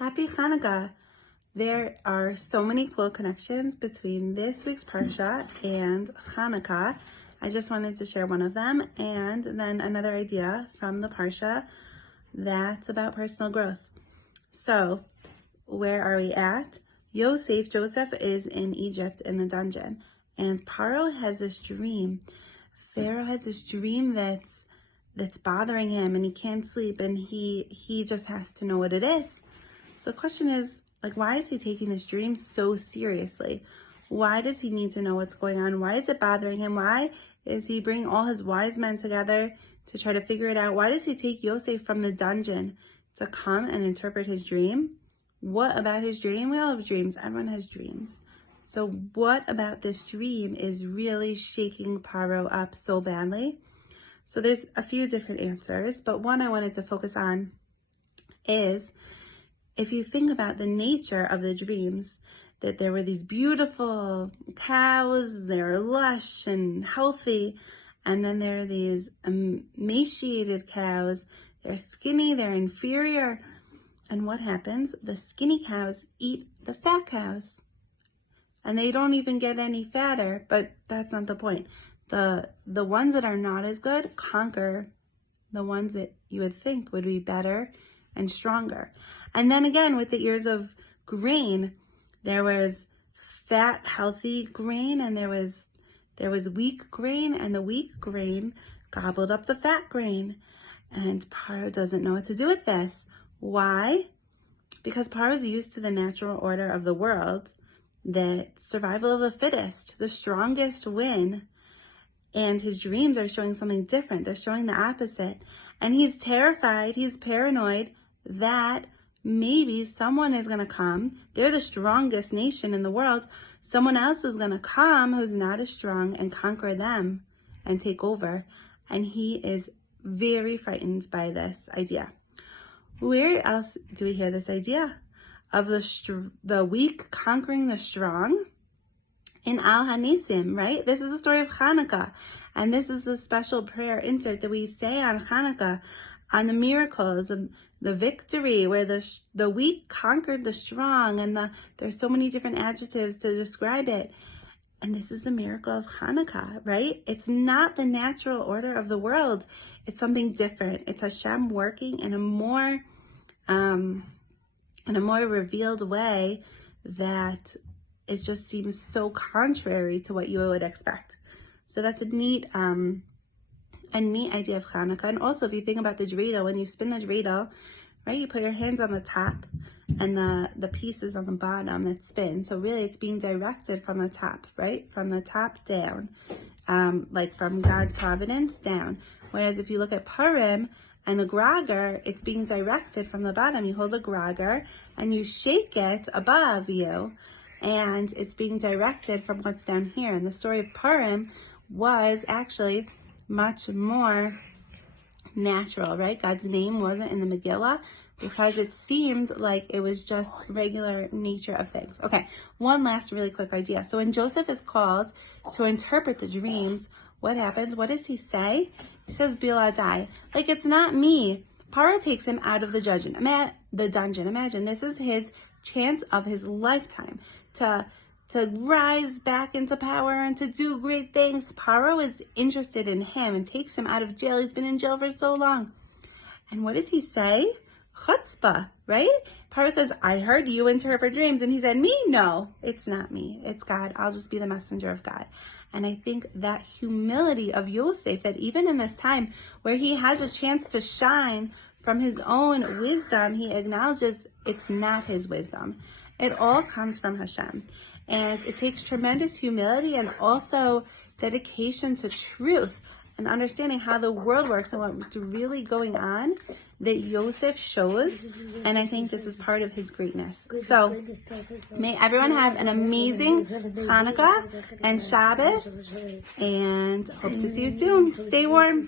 Happy Hanukkah! There are so many cool connections between this week's Parsha and Hanukkah. I just wanted to share one of them, and then another idea from the Parsha that's about personal growth. So, where are we at? Joseph is in Egypt in the dungeon, and Paro has this dream. Pharaoh has this dream that's bothering him, and he can't sleep, and he just has to know what it is. So the question is, why is he taking this dream so seriously? Why does he need to know what's going on? Why is it bothering him? Why is he bringing all his wise men together to try to figure it out? Why does he take Yosef from the dungeon to come and interpret his dream? What about his dream? We all have dreams. Everyone has dreams. So what about this dream is really shaking Paro up so badly? So there's a few different answers, but one I wanted to focus on is, if you think about the nature of the dreams, that there were these beautiful cows, they're lush and healthy, and then there are these emaciated cows, they're skinny, they're inferior, and what happens? The skinny cows eat the fat cows, and they don't even get any fatter, but that's not the point. The ones that are not as good conquer the ones that you would think would be better and stronger. And then again, with the ears of grain, there was fat, healthy grain, and there was weak grain, and the weak grain gobbled up the fat grain. And Paro doesn't know what to do with this. Why? Because Paro is used to the natural order of the world, that survival of the fittest, the strongest win. And his dreams are showing something different. They're showing the opposite. And he's terrified, he's paranoid that maybe someone is going to come. They're the strongest nation in the world. Someone else is going to come who's not as strong and conquer them and take over. And he is very frightened by this idea. Where else do we hear this idea of the weak conquering the strong? In Al Hanisim, right? This is the story of Hanukkah. And this is the special prayer insert that we say on Hanukkah, on the miracles of the victory, where the weak conquered the strong, and there's so many different adjectives to describe it. And this is the miracle of Hanukkah, right? It's not the natural order of the world. It's something different. It's Hashem working in a more revealed way that it just seems so contrary to what you would expect. So that's a neat idea of Hanukkah. And also, if you think about the dreidel, when you spin the dreidel, right, you put your hands on the top and the pieces on the bottom that spin. So really, it's being directed from the top, right? From the top down, like from God's providence down. Whereas if you look at Purim and the grogger, it's being directed from the bottom. You hold a grogger and you shake it above you, and it's being directed from what's down here. And the story of Purim was actually much more natural, right? God's name wasn't in the Megillah because it seemed like it was just regular nature of things. Okay, one last really quick idea. So when Joseph is called to interpret the dreams, what happens? What does he say? He says, Biladai. Like, it's not me. Paro takes him out of the dungeon. Imagine, this is his chance of his lifetime to rise back into power and to do great things. Paro is interested in him and takes him out of jail. He's been in jail for so long. And what does he say? Chutzpah, right? Paro says, I heard you interpret dreams. And he said, me? No, it's not me. It's God. I'll just be the messenger of God. And I think that humility of Yosef, that even in this time where he has a chance to shine from his own wisdom, he acknowledges it's not his wisdom. It all comes from Hashem. And it takes tremendous humility and also dedication to truth and understanding how the world works and what's really going on that Yosef shows. And I think this is part of his greatness. So may everyone have an amazing Hanukkah and Shabbos, and hope to see you soon. Stay warm.